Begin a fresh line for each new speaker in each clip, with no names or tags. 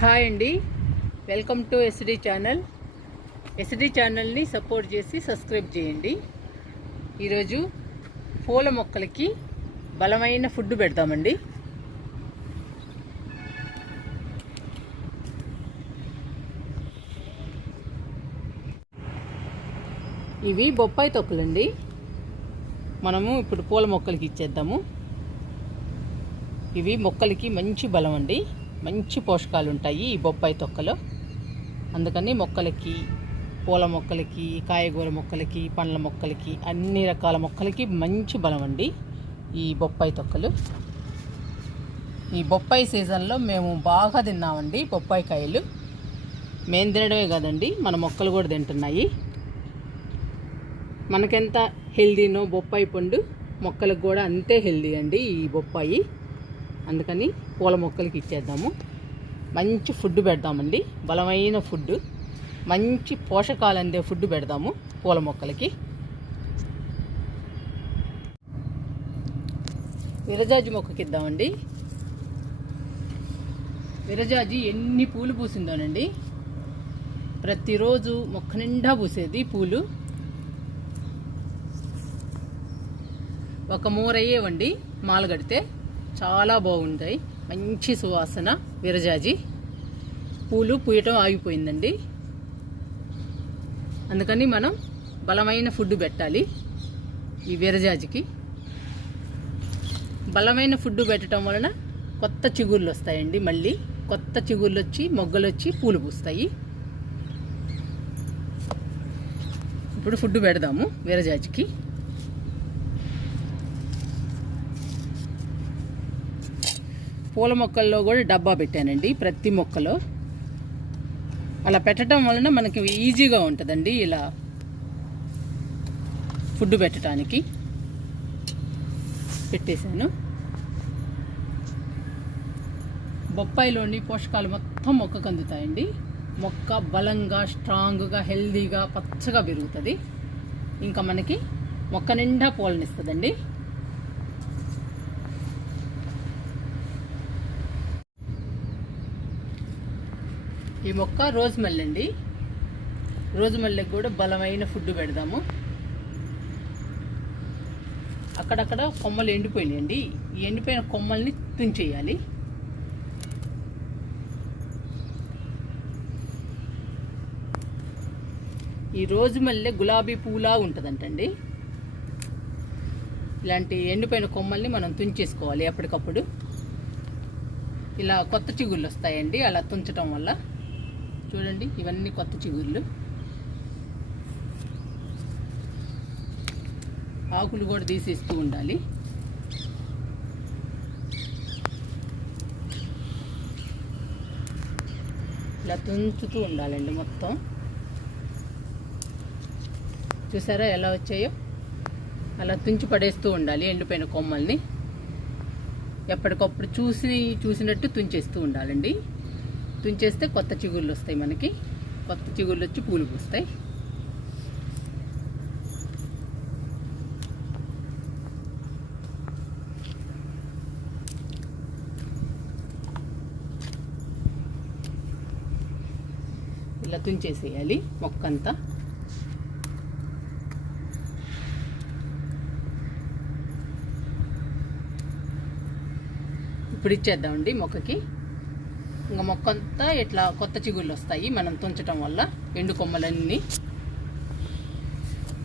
Hi అండి. Welcome to SD channel. SD ఛానల్ని support చేసి సబ్స్క్రైబ్ చేయండి. ఈరోజు పూల మొక్కలకి బలమైన ఫుడ్ పెడతామండి. ఇవి బొప్పాయి తొక్కులండి. మనము ఇప్పుడు పూల మొక్కలకి ఇచ్చేద్దాము. ఇవి మొక్కలకి మంచి బలం అండి. మంచి పోషకాలు ఉంటాయి ఈ బొప్పాయి తొక్కలో. అందుకని మొక్కలకి పూల మొక్కలకి కాయగూర మొక్కలకి పండ్ల మొక్కలకి అన్ని రకాల మొక్కలకి మంచి బలం అండి ఈ బొప్పాయి తొక్కలు. ఈ బొప్పాయి సీజన్లో మేము బాగా తిన్నామండి బొప్పాయి కాయలు. మేము తినడమే కాదండి మన మొక్కలు కూడా తింటున్నాయి. మనకెంత హెల్దీనో బొప్పాయి పండు మొక్కలకు కూడా అంతే హెల్దీ అండి ఈ బొప్పాయి. అందుకని పూల మొక్కలకి ఇచ్చేద్దాము. మంచి ఫుడ్ పెడదామండి. బలమైన ఫుడ్. మంచి పోషకాలు అందే ఫుడ్ పెడదాము పూల మొక్కలకి. విరజాజి మొక్కకి ఇద్దామండి. విరజాజి ఎన్ని పూలు పూసిందోనండి. ప్రతిరోజు మొక్క నిండా పూసేది పూలు. ఒక మూరయ్యేవండి. మాలగడితే కడితే చాలా బాగుంటాయి. మంచి సువాసన విరజాజి. పూలు పూయటం ఆగిపోయిందండి. అందుకని మనం బలమైన ఫుడ్ పెట్టాలి ఈ విరజాజికి. బలమైన ఫుడ్ పెట్టడం వలన కొత్త చిగుర్లు వస్తాయండి మళ్ళీ. కొత్త చిగుర్లు వచ్చి మొగ్గలు వచ్చి పూలు పూస్తాయి. ఇప్పుడు ఫుడ్ పెడదాము విరజాజికి. పూల మొక్కల్లో కూడా డబ్బా పెట్టానండి ప్రతి మొక్కలో. అలా పెట్టడం వలన మనకి ఈజీగా ఉంటుందండి ఇలా ఫుడ్ పెట్టడానికి. పెట్టేశాను. బొప్పాయిలోని పోషకాలు మొత్తం మొక్కకు అందుతాయండి. మొక్క బలంగా స్ట్రాంగ్గా హెల్దీగా పచ్చగా పెరుగుతుంది. ఇంకా మనకి మొక్క నిండా పూలనిస్తుందండి. ఈ మొక్క రోజుమల్లి అండి. రోజుమల్లికి కూడా బలమైన ఫుడ్ పెడదాము. అక్కడక్కడ కొమ్మలు ఎండిపోయినాయండి ఈ ఎండిపోయిన కొమ్మల్ని తుంచేయాలి. ఈ రోజు మల్లె గులాబీ పువ్వులా ఉంటుందంటండి. ఇలాంటి ఎండిపోయిన కొమ్మల్ని మనం తుంచేసుకోవాలి ఎప్పటికప్పుడు. ఇలా కొత్త చిగుళ్ళు వస్తాయండి అలా తుంచటం వల్ల. చూడండి ఇవన్నీ కొత్త చిగుర్లు. ఆకులు కూడా తీసేస్తూ ఉండాలి. ఇలా తుంచుతూ ఉండాలండి మొత్తం. చూసారా ఎలా వచ్చాయో? అలా తుంచి పడేస్తూ ఉండాలి ఎండిపోయిన కొమ్మల్ని. ఎప్పటికప్పుడు చూసి చూసినట్టు తుంచేస్తూ ఉండాలండి. తుంచేస్తే కొత్త చిగుళ్ళు వస్తాయి మనకి. కొత్త చిగుళ్ళు వచ్చి పూలు పూస్తాయి. ఇలా తుంచేసేయాలి మొక్కంతా. ఇప్పుడు ఇచ్చేద్దామండి మొక్కకి. ఇంకా మొక్క అంతా ఇట్లా కొత్త చిగుళ్ళు వస్తాయి మనం తుంచటం వల్ల ఎండు కొమ్మలన్నీ.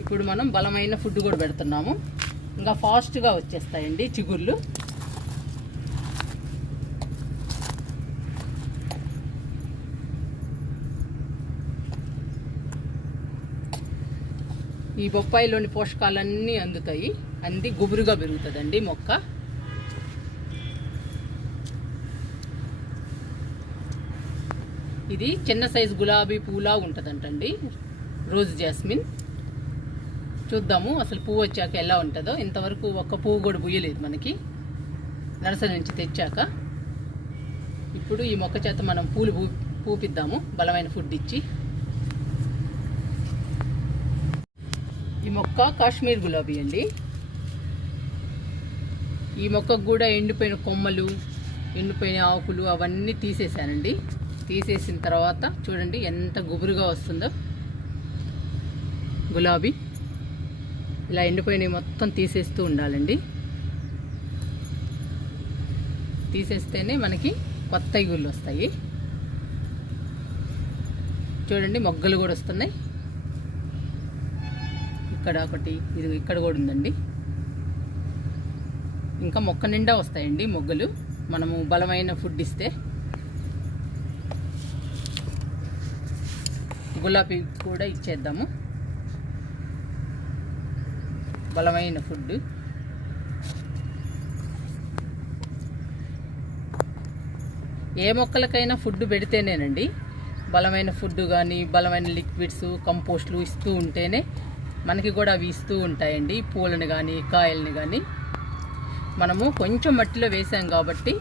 ఇప్పుడు మనం బలమైన ఫుడ్ కూడా పెడుతున్నాము. ఇంకా ఫాస్ట్గా వచ్చేస్తాయండి చిగుళ్ళు. ఈ బొప్పాయిలోని పోషకాలన్నీ అందుతాయి. అంది గుబురుగా పెరుగుతుందండి మొక్క. ఇది చిన్న సైజు గులాబీ పూలా ఉంటుందంటండి. Rose jasmine. చూద్దాము అసలు పువ్వు వచ్చాక ఎలా ఉంటుందో. ఇంతవరకు ఒక్క పువ్వు కూడా పుయ్యలేదు మనకి. నర్సరీ నుంచి తెచ్చాక. ఇప్పుడు ఈ మొక్క చేత మనం పూలు పూ పూపిద్దాము. బలమైన ఫుడ్ ఇచ్చి. ఈ మొక్క కాశ్మీర్ గులాబీ అండి. ఈ మొక్కకు కూడా ఎండిపోయిన కొమ్మలు ఎండిపోయిన ఆకులు అవన్నీ తీసేసానండి తీసేసిన తర్వాత చూడండి ఎంత గుబురుగా వస్తుందో. గులాబీ. ఇలా ఎండిపోయినవి మొత్తం తీసేస్తూ ఉండాలండి. తీసేస్తేనే మనకి కొత్త గుళ్ళు వస్తాయి. చూడండి మొగ్గలు కూడా వస్తున్నాయి. ఇక్కడ ఒకటి ఇది ఇక్కడ కూడా ఉందండి. ఇంకా మొక్క నిండా వస్తాయండి మొగ్గలు. మనము బలమైన ఫుడ్ ఇస్తే. గులాబీ కూడా ఇచ్చేద్దాము. బలమైన ఫుడ్. ఏ మొక్కలకైనా ఫుడ్ పెడితేనేనండి బలమైన ఫుడ్ కానీ బలమైన లిక్విడ్స్ కంపోస్ట్లు ఇస్తూ ఉంటేనే మనకి కూడా అవి ఇస్తూ ఉంటాయండి. పూలను కానీ కాయల్ని కానీ మనము కొంచెం మట్టిలో వేసాం కాబట్టి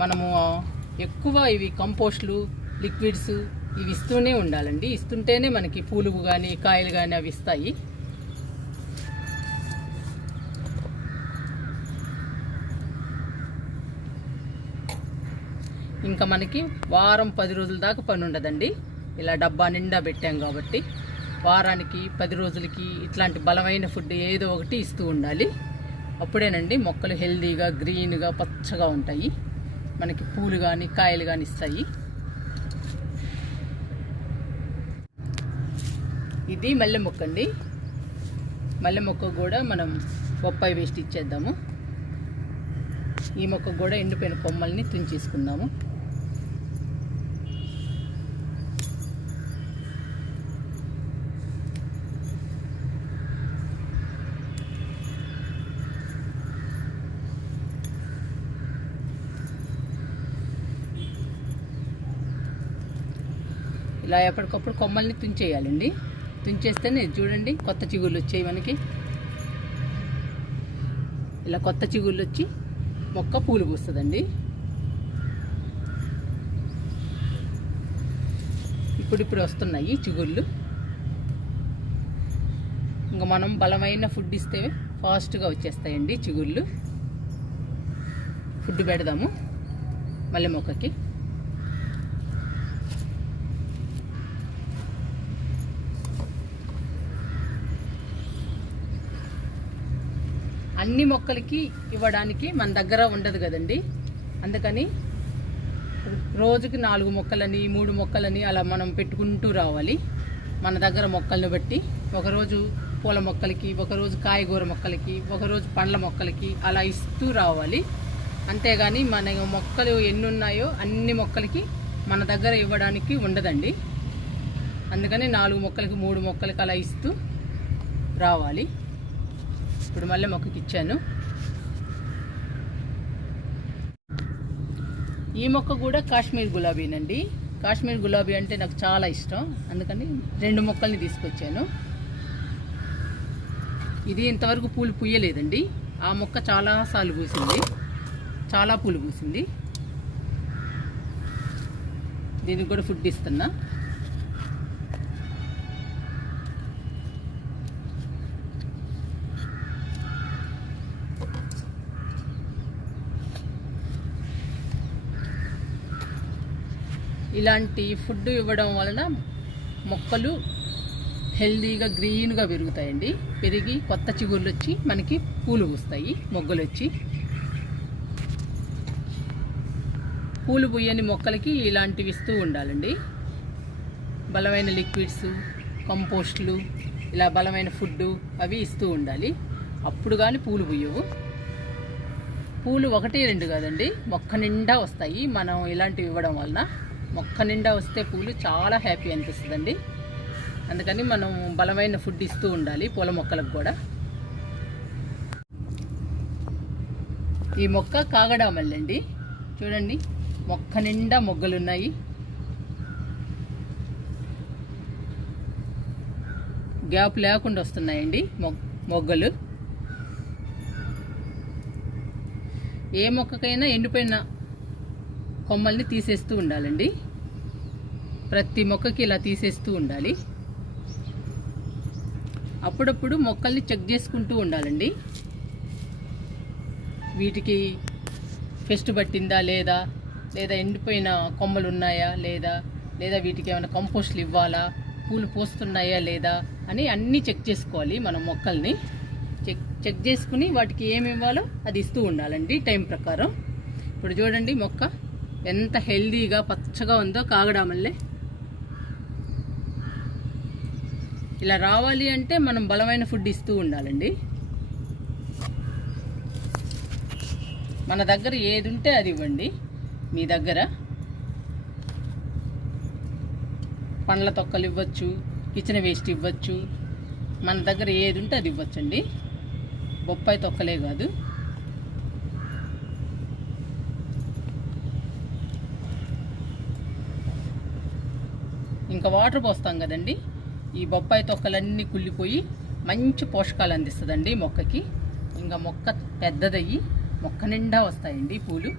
మనము ఎక్కువ ఇవి కంపోస్ట్లు లిక్విడ్స్ ఇవి ఇస్తూనే ఉండాలండి. ఇస్తుంటేనే మనకి పూలు కానీ కాయలు కానీ అవి ఇస్తాయి. ఇంకా మనకి వారం పది రోజుల దాకా పని ఉండదండి. ఇలా డబ్బా నిండా పెట్టాం కాబట్టి వారానికి పది రోజులకి ఇట్లాంటి బలమైన ఫుడ్ ఏదో ఒకటి ఇస్తూ ఉండాలి. అప్పుడేనండి మొక్కలు హెల్దీగా గ్రీన్గా పచ్చగా ఉంటాయి. మనకి పూలు కానీ కాయలు కానీ ఇస్తాయి. ఇది మల్లె మొక్క అండి. మల్లె మొక్క కూడా మనం బొప్పాయి వేస్ట్ ఇచ్చేద్దాము. ఈ మొక్క కూడా ఎండిపోయిన కొమ్మల్ని తుంచేసుకుందాము ఇలా ఎప్పటికప్పుడు కొమ్మల్ని తుంచేయాలండి తుంచేస్తేనే చూడండి కొత్త చిగుళ్ళు వచ్చాయి మనకి. ఇలా కొత్త చిగుళ్ళు వచ్చి మొక్క పూలు పూస్తుందండి. ఇప్పుడిప్పుడు వస్తున్నాయి చిగుళ్ళు. ఇంకా మనం బలమైన ఫుడ్ ఇస్తే ఫాస్ట్గా వచ్చేస్తాయండి చిగుళ్ళు. ఫుడ్ పెడదాము మల్లె మొక్కకి. అన్ని మొక్కలకి ఇవ్వడానికి మన దగ్గర ఉండదు కదండి. అందుకని రోజుకి నాలుగు మొక్కలని మూడు మొక్కలని అలా మనం పెట్టుకుంటూ రావాలి. మన దగ్గర మొక్కలను బట్టి ఒకరోజు పూల మొక్కలకి ఒకరోజు కాయగూర మొక్కలకి ఒకరోజు పండ్ల మొక్కలకి అలా ఇస్తూ రావాలి. అంతేగాని మన మొక్కలు ఎన్ని ఉన్నాయో అన్ని మొక్కలకి మన దగ్గర ఇవ్వడానికి ఉండదండి. అందుకని నాలుగు మొక్కలకి మూడు మొక్కలకి అలా ఇస్తూ రావాలి. ఇప్పుడు మళ్ళీ మొక్కకి ఇచ్చాను. ఈ మొక్క కూడా కాశ్మీర్ గులాబీనండి. కాశ్మీర్ గులాబీ అంటే నాకు చాలా ఇష్టం. అందుకని రెండు మొక్కల్ని తీసుకొచ్చాను. ఇది ఇంతవరకు పూలు పూయలేదండి. ఆ మొక్క చాలా సార్లు పూసింది. చాలా పూలు పూసింది. దీనికి కూడా ఫుడ్ ఇస్తున్నా. ఇలాంటి ఫుడ్ ఇవ్వడం వలన మొక్కలు హెల్దీగా గ్రీన్గా పెరుగుతాయండి. పెరిగి కొత్త చిగుళ్ళు వచ్చి మనకి పూలు పూస్తాయి మొగ్గలు వచ్చి పూలు పూయని మొక్కలకి ఇలాంటివి ఇస్తూ ఉండాలండి. బలమైన లిక్విడ్స్ కంపోస్ట్లు ఇలా బలమైన ఫుడ్ అవి ఇస్తూ ఉండాలి. అప్పుడు కానీ పూలు పూయవు. పూలు ఒకటి రెండు కాదండి. మొక్క నిండా వస్తాయి. మనం ఇలాంటివి ఇవ్వడం వలన మొక్క నిండా వస్తే పూలు చాలా హ్యాపీ అనిపిస్తుందండి. అందుకని మనం బలమైన ఫుడ్ ఇస్తూ ఉండాలి పూల మొక్కలకు కూడా. ఈ మొక్క కాగడామల్లండి. చూడండి మొక్క నిండా మొగ్గలు ఉన్నాయి గ్యాప్ లేకుండా వస్తున్నాయండి మొగ్ మొగ్గలు. ఏ మొక్కకైనా ఎండిపోయిన కొమ్మల్ని తీసేస్తూ ఉండాలండి. ప్రతి మొక్కకి ఇలా తీసేస్తూ ఉండాలి. అప్పుడప్పుడు మొక్కల్ని చెక్ చేసుకుంటూ ఉండాలండి. వీటికి పెస్ట్ పట్టిందా లేదా? లేదా ఎండిపోయిన కొమ్మలు ఉన్నాయా లేదా? లేదా వీటికి ఏమైనా కంపోస్ట్లు ఇవ్వాలా? పూలు పోస్తున్నాయా లేదా? అని అన్నీ చెక్ చేసుకోవాలి మనం మొక్కల్ని. చెక్ చెక్ చేసుకుని వాటికి ఏమి ఇవ్వాలో అది ఇస్తూ ఉండాలండి టైం ప్రకారం. ఇప్పుడు చూడండి మొక్క. ఎంత హెల్దీగా పచ్చగా ఉందో కాగడామల్లే. ఇలా రావాలి అంటే మనం బలమైన ఫుడ్ ఇస్తూ ఉండాలండి. మన దగ్గర ఏది ఉంటే అది ఇవ్వండి. మీ దగ్గర పండ్ల తొక్కలు ఇవ్వచ్చు కిచెన్ వేస్ట్ ఇవ్వచ్చు. మన దగ్గర ఏది ఉంటే అది ఇవ్వచ్చండి. బొప్పాయి తొక్కలే కాదు. ఇంకా వాటర్ పోస్తాం కదండి. ఈ బొప్పాయి తొక్కలన్నీ కుళ్ళిపోయి మంచి పోషకాలు అందిస్తుందండి మొక్కకి. ఇంకా మొక్క పెద్దదయ్యి మొక్క నిండా వస్తాయండి పూలు.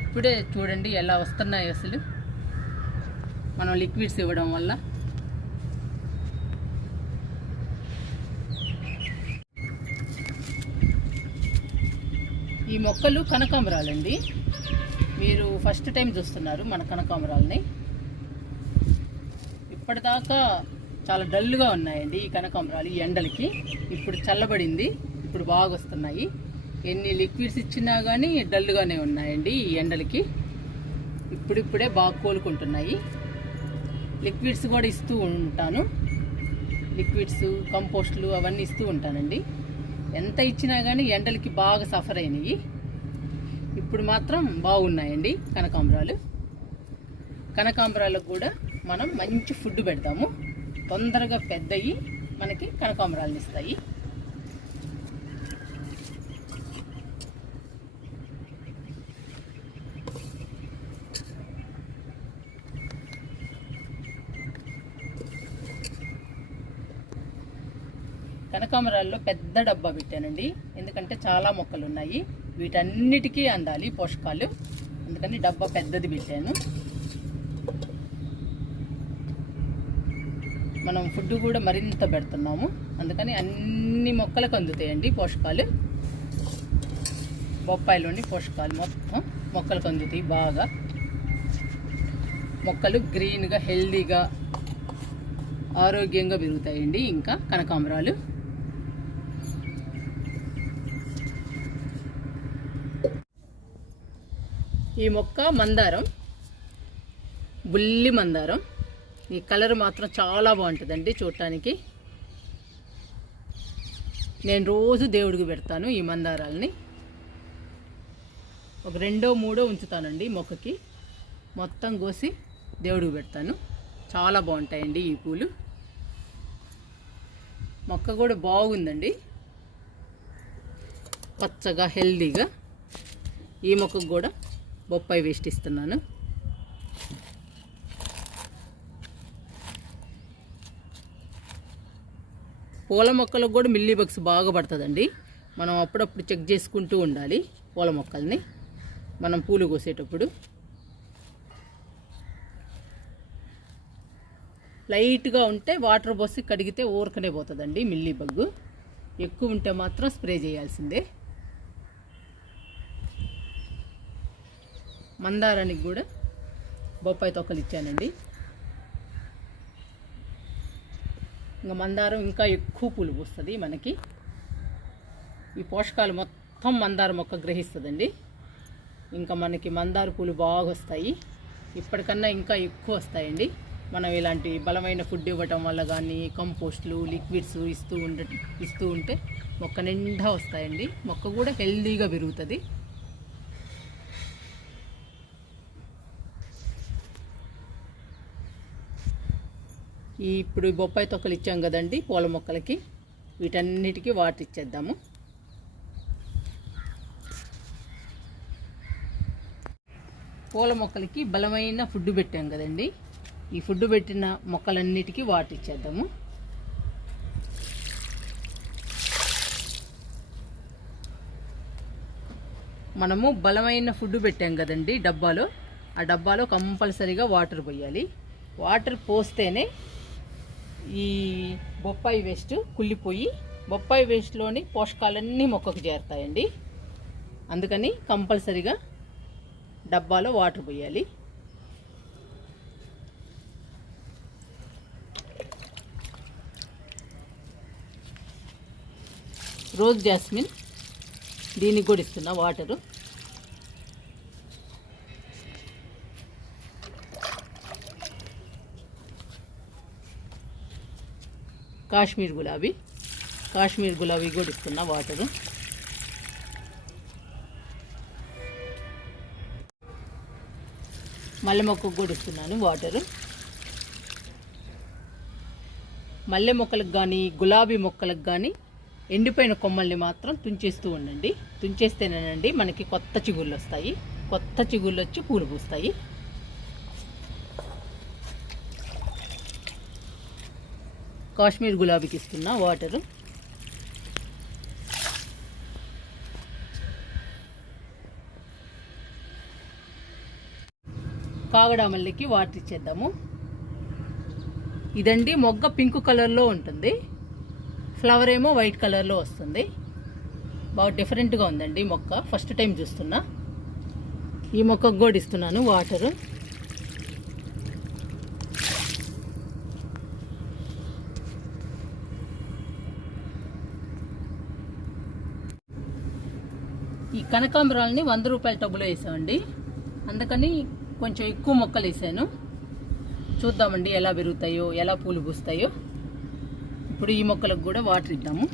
ఇప్పుడే చూడండి ఎలా వస్తున్నాయి అసలు. మనం లిక్విడ్స్ ఇవ్వడం వల్ల. ఈ మొక్కలు కనకాంబరాలండి. మీరు ఫస్ట్ టైం చూస్తున్నారు మన కనకాంబరాలని. ఇప్పటిదాకా చాలా డల్గా ఉన్నాయండి ఈ కనకాంబరాలు ఈ ఎండలకి. ఇప్పుడు చల్లబడింది ఇప్పుడు బాగా వస్తున్నాయి ఎన్ని లిక్విడ్స్ ఇచ్చినా కానీ డల్గానే ఉన్నాయండి ఈ ఎండలకి. ఇప్పుడిప్పుడే బాగా కోలుకుంటున్నాయి. లిక్విడ్స్ కూడా ఇస్తూ ఉంటాను. లిక్విడ్స్ కంపోస్ట్లు అవన్నీ ఇస్తూ ఉంటానండి. ఎంత ఇచ్చినా కానీ ఎండలకి బాగా సఫర్ అయినాయి. ఇప్పుడు మాత్రం బాగున్నాయండి కనకాంబరాలు. కనకాంబరాలకు కూడా మనం మంచి ఫుడ్ పెడతాము. తొందరగా పెద్దయి మనకి కనకాంబరాలు ఇస్తాయి కనకాంబరాల్లో పెద్ద డబ్బా పెట్టానండి. ఎందుకంటే చాలా మొక్కలు ఉన్నాయి వీటన్నిటికీ అందాలి పోషకాలు. అందుకని డబ్బా పెద్దది పెట్టాను. మనం ఫుడ్ కూడా మరింత పెడుతున్నాము. అందుకని అన్ని మొక్కలకు అందుతాయండి పోషకాలు. బొప్పాయిలోని పోషకాలు మొత్తం మొక్కలకు అందుతాయి బాగా. మొక్కలు గ్రీన్గా హెల్దీగా ఆరోగ్యంగా పెరుగుతాయండి ఇంకా కనకాంబరాలు. ఈ మొక్క మందారం బుల్లి మందారం ఈ కలర్ మాత్రం చాలా బాగుంటుందండి చూడటానికి. నేను రోజు దేవుడికి పెడతాను ఈ మందారాలని. ఒక రెండో మూడో ఉంచుతానండి మొక్కకి. మొత్తం కోసి దేవుడికి పెడతాను. చాలా బాగుంటాయండి ఈ పూలు. మొక్క కూడా బాగుందండి. పచ్చగా హెల్దీగా ఈ మొక్కకు కూడా బొప్పాయి వేస్ట్ ఇస్తున్నాను. పూల మొక్కలకు కూడా మిల్లీ బగ్స్ బాగా పడుతుందండి. మనం అప్పుడప్పుడు చెక్ చేసుకుంటూ ఉండాలి పూల మొక్కల్ని. మనం పూలు కోసేటప్పుడు. లైట్గా ఉంటే వాటర్ పోసి కడిగితే ఊరకనే పోతుందండి మిల్లీ బగ్గు. ఎక్కువ ఉంటే మాత్రం స్ప్రే చేయాల్సిందే. మందారానికి కూడా బొప్పాయి తొక్కలు ఇచ్చానండి. ఇంకా మందారం ఇంకా ఎక్కువ పూలు పూస్తుంది మనకి. ఈ పోషకాలు మొత్తం మందార మొక్క గ్రహిస్తుందండి. ఇంకా మనకి మందార పూలు బాగా వస్తాయి. ఇప్పటికన్నా ఇంకా ఎక్కువ వస్తాయండి. మనం ఇలాంటి బలమైన ఫుడ్ ఇవ్వటం వల్ల కానీ కంపోస్ట్లు లిక్విడ్స్ ఇస్తూ ఉండ ఇస్తూ ఉంటే మొక్క నిండా వస్తాయండి. మొక్క కూడా హెల్దీగా పెరుగుతుంది. ఈ ఇప్పుడు బొప్పాయి తొక్కలు ఇచ్చాం కదండి పూల మొక్కలకి. వీటన్నిటికీ వాటర్ ఇచ్చేద్దాము. పూల మొక్కలకి బలమైన ఫుడ్ పెట్టాం కదండి. ఈ ఫుడ్ పెట్టిన మొక్కలన్నిటికీ వాటర్ ఇచ్చేద్దాము. మనము బలమైన ఫుడ్ పెట్టాం కదండి డబ్బాలో. ఆ డబ్బాలో కంపల్సరీగా వాటర్ పోయాలి. వాటర్ పోస్తేనే ఈ బొప్పాయి వేస్ట్ కుళ్ళిపోయి బొప్పాయి వేస్ట్లోని పోషకాలన్నీ మొక్కకు చేరుతాయండి. అందుకని కంపల్సరిగా డబ్బాలో వాటర్ పోయాలి. రోజ్ జాస్మిన్ దీనికి కూడా ఇస్తున్నా వాటరు. కాశ్మీర్ గులాబీ. కాశ్మీర్ గులాబీ కూడా ఇస్తున్నా వాటరు. మల్లె మొక్కకు కూడా ఇస్తున్నాను వాటరు. మల్లె మొక్కలకు కానీ గులాబీ మొక్కలకు కానీ ఎండిపోయిన కొమ్మల్ని మాత్రం తుంచేస్తూ ఉండండి. తుంచేస్తేనేనండి మనకి కొత్త చిగుళ్ళు వస్తాయి. కొత్త చిగుళ్ళు వచ్చి పూలు పూస్తాయి. కాశ్మీర్ గులాబీకి ఇస్తున్నా వాటరు కాగడా మల్లికి వాటర్ ఇచ్చేద్దాము. ఇదండి మొగ్గ పింక్ కలర్లో ఉంటుంది. ఫ్లవర్ ఏమో వైట్ కలర్లో వస్తుంది. బాగా డిఫరెంట్గా ఉందండి మొక్క. ఫస్ట్ టైం చూస్తున్నా. ఈ మొక్కకు కూడా ఇస్తున్నాను వాటరు కనకాంబరాలని వంద రూపాయల టబ్బులో వేసామండి. అందుకని కొంచెం ఎక్కువ మొక్కలు వేసాను. చూద్దామండి ఎలా పెరుగుతాయో ఎలా పూలు పూస్తాయో. ఇప్పుడు ఈ మొక్కలకు కూడా వాటర్ ఇద్దాము.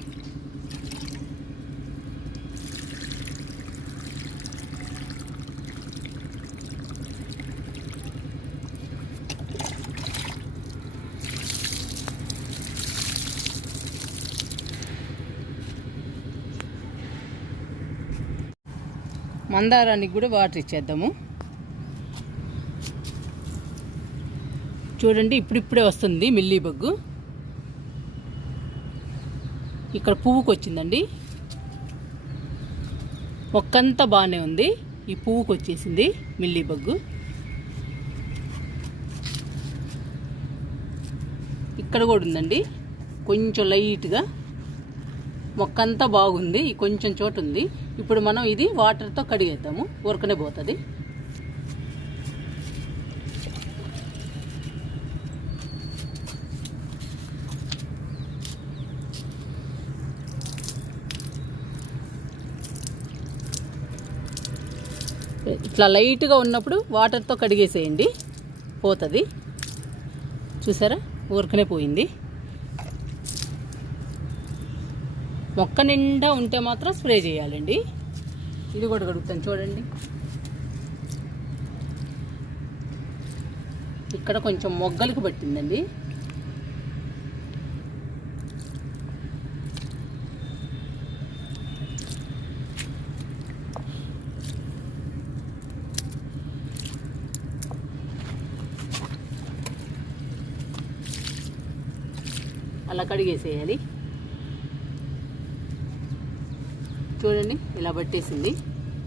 మందారానికి కూడా వాటర్ ఇచ్చేద్దాము. చూడండి ఇప్పుడిప్పుడే వస్తుంది మిల్లీ బగ్గు. ఇక్కడ పువ్వుకు వచ్చిందండి ఒక్కంతా బాగానే ఉంది. ఈ పువ్వుకు వచ్చేసింది మిల్లీ బగ్గు. ఇక్కడ కూడా ఉందండి. కొంచెం లైట్గా మొక్కంతా బాగుంది కొంచెం చోటు ఉంది ఇప్పుడు మనం ఇది వాటర్తో కడిగేద్దాము ఊరకనే పోతుంది. ఇట్లా లైట్గా ఉన్నప్పుడు వాటర్తో కడిగేసేయండి పోతుంది. చూసారా? ఊరకనే పోయింది. మొక్క నిండా ఉంటే మాత్రం స్ప్రే చేయాలండి. ఇది కూడా కడుగుతాను చూడండి. ఇక్కడ కొంచెం మొగ్గలకు పట్టిందండి. అలా కడిగేసేయాలి. చూడండి. ఇలా పట్టేసింది.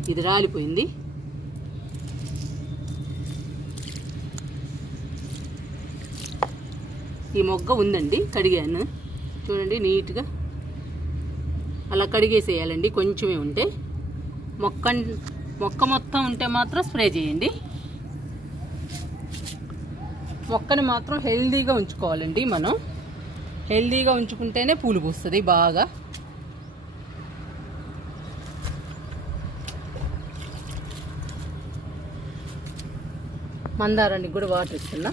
ఇది రాలిపోయింది. ఈ మొగ్గ ఉందండి కడిగాను. చూడండి నీట్గా అలా కడిగేసేయాలండి కొంచెమే ఉంటే. మొక్క మొక్క మొత్తం ఉంటే మాత్రం స్ప్రే చేయండి. మొక్కని మాత్రం హెల్దీగా ఉంచుకోవాలండి మనం. హెల్దీగా ఉంచుకుంటేనే పూలు పూస్తుంది బాగా. మందారానికి కూడా వాటర్ ఇస్తున్నా.